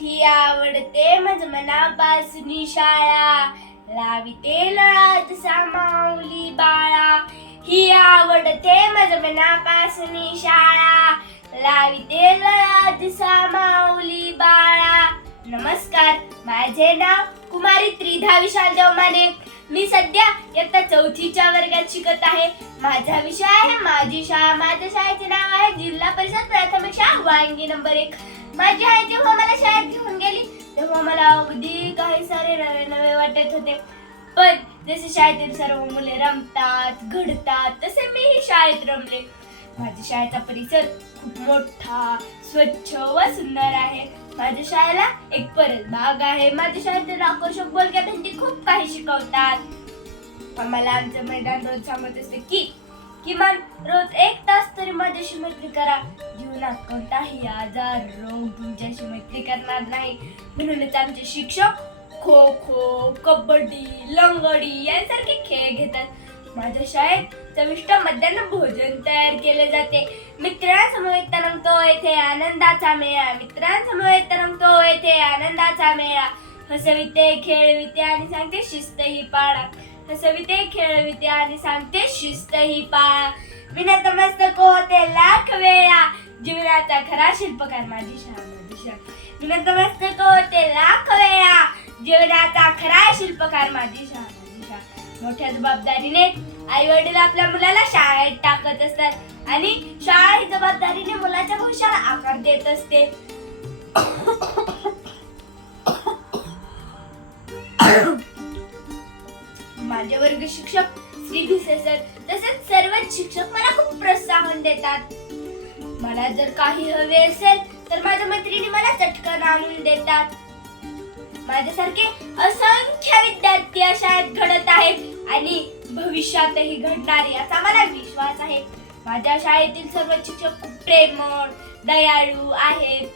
ही आवडते मज मनापासून शाळा. लाविते लळात सामावली बाळा. ही आवडते मज मनापासून शाळा. लाविते लळात सामावली बाळा. नमस्कार माझे नाव कुमारी त्रिधा विशाल देवमाने. मी सध्या इयत्ता चौथीच्या वर्गात शिकत आहे. माझा विषय आहे माझी शाळा माझ्या शाळेचे नाव आहे जिल्हा परिषद प्राथमिक शाळा वांगी नंबर एक. माझी आई जेव्हा मला शाळेत घेऊन गेली तेव्हा मला अगदी काही सारे नवे नवे वाटत होते. पण जसे शाळेतील सर्व मुले रमतात घडतात तसे मीही शाळेत रमले. माझ्या शाळेचा परिसर खूप मोठा स्वच्छ व सुंदर आहे. माझ्या शाळेला एक परत भाग आहे. माझ्या शाळेतील आकर्षक बोलक्या भिंती खूप काही शिकवतात. आम्हाला आमचं मैदान रोज सांगत असते की किमान रोज एक तास तरी माझ्याशी मैत्री करा. जीवनात कोणताही आजार रोग तुमच्याशी मैत्री करणार नाही. म्हणूनच आमचे शिक्षक खो खो कबड्डी लंगडी यांसारखे खेळ घेतात. माझ्या शाळेत चविष्ट मध्यान्ह भोजन तयार केले जाते. मित्रांसमोर तरंगतो येथे आनंदाचा मेळा. मित्रांसमोर तरंगतो येथे आनंदाचा मेळा. हसविते खेळविते आणि सांगते शिस्त ही पाळा. हसविते खेळविते आणि सांगते शिस्त ही पाळा विनतमस्तक होते लाख वेळा जीवनाचा खरा शिल्पकार माझी शाळा विनतमस्तक होते लाख वेळा जीवनाचा खरा शिल्पकार माझी शाळा मोठ्या जबाबदारीने आई वडील आपल्या मुलाला शाळेत टाकत असतात आणि शाळा ही जबाबदारीने मुलाच्या भविष्याला आकार देत असते वर्ग शिक्षक श्री भिसे सर तसेच सर्वच शिक्षक मला खूप प्रोत्साहन देतात. मला जर काही हवे असेल तर माझ्या मैत्रिणी मला चटकन आणून देतात. माझ्यासारखे असंख्य विद्यार्थी या शाळेत घडत आहेत आणि भविष्यातही घडणार याचा मला विश्वास आहे. माझ्या शाळेतील सर्व शिक्षक खूप प्रेमळ दयाळू आहेत.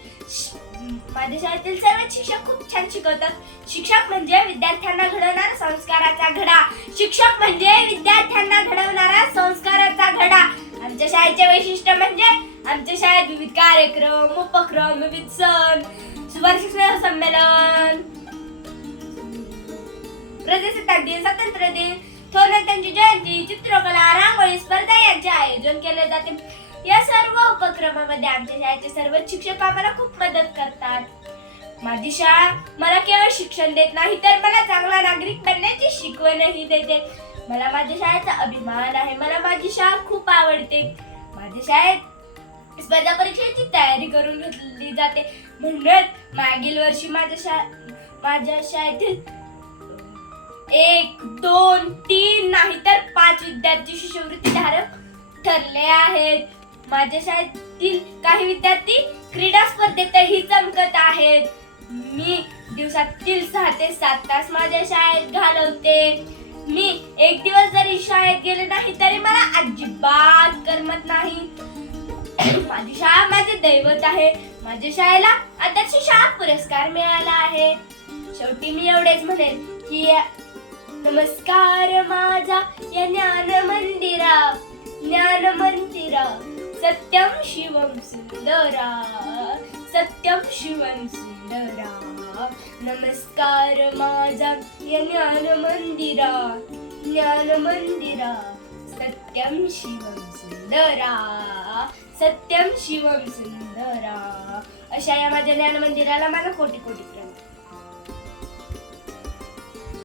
माझ्या शाळेतील सर्व शिक्षक खूप छान शिकवतात. शिक्षक म्हणजे विद्यार्थ्यांना घडवणारा संस्काराचा घडा. शिक्षक म्हणजे विद्यार्थ्यांना घडवणारा संस्काराचा घडा. आमच्या शाळेचे वैशिष्ट्य म्हणजे आमच्या शाळेत विविध कार्यक्रम उपक्रम विविध सण सुवार्षिक संमेलन. प्रजासत्ताक दिन स्वातंत्र्य दिन थोर नेत्यांची जयंती चित्रकला रांगोळी स्पर्धा यांचे आयोजन केले जाते. या सर्व उपक्रमामध्ये आमच्या शाळेचे सर्व शिक्षक आम्हाला खूप मदत करतात. माझी शाळा मला केवळ शिक्षण देत नाही तर मला चांगला नागरिक बनण्याची शिकवणही देते. मला माझ्या शाळेचा अभिमान आहे मला माझी शाळा खूप आवडते. माझ्या शाळेत स्पर्धा परीक्षेची तयारी करून घेतली जाते. म्हणूनच मागील वर्षी माझ्या शा माझ्या शाळेतील एक दोन तीन नाही तर पाच विद्यार्थी शिष्यवृत्ती धारक ठरले आहेत. माझ्या शाळेतील काही विद्यार्थी क्रीडा स्पर्धेतही चमकत आहेत. मी दिवसातील सहा ते सात तास माझ्या शाळेत घालवते. मी एक दिवस जरी शाळेत गेले नाही तरी मला अजिबात करमत नाही. माझी शाळा माझे दैवत आहे. माझ्या शाळेला आदर्श शाळा पुरस्कार मिळाला आहे. शेवटी मी एवढेच म्हणेन की नमस्कार माझा या ज्ञान मंदिरा ज्ञान मंदिरा. सत्यम शिवम सुंदरा। सत्यम शिवम सुंदरा। नमस्कार माझा या ज्ञान मंदिरा। ज्ञान मंदिरा। सत्यम शिवम सुंदरा। सत्यम शिवम सुंदरा। अशा या माझ्या ज्ञान मंदिराला मला कोटी कोटी प्रणाम.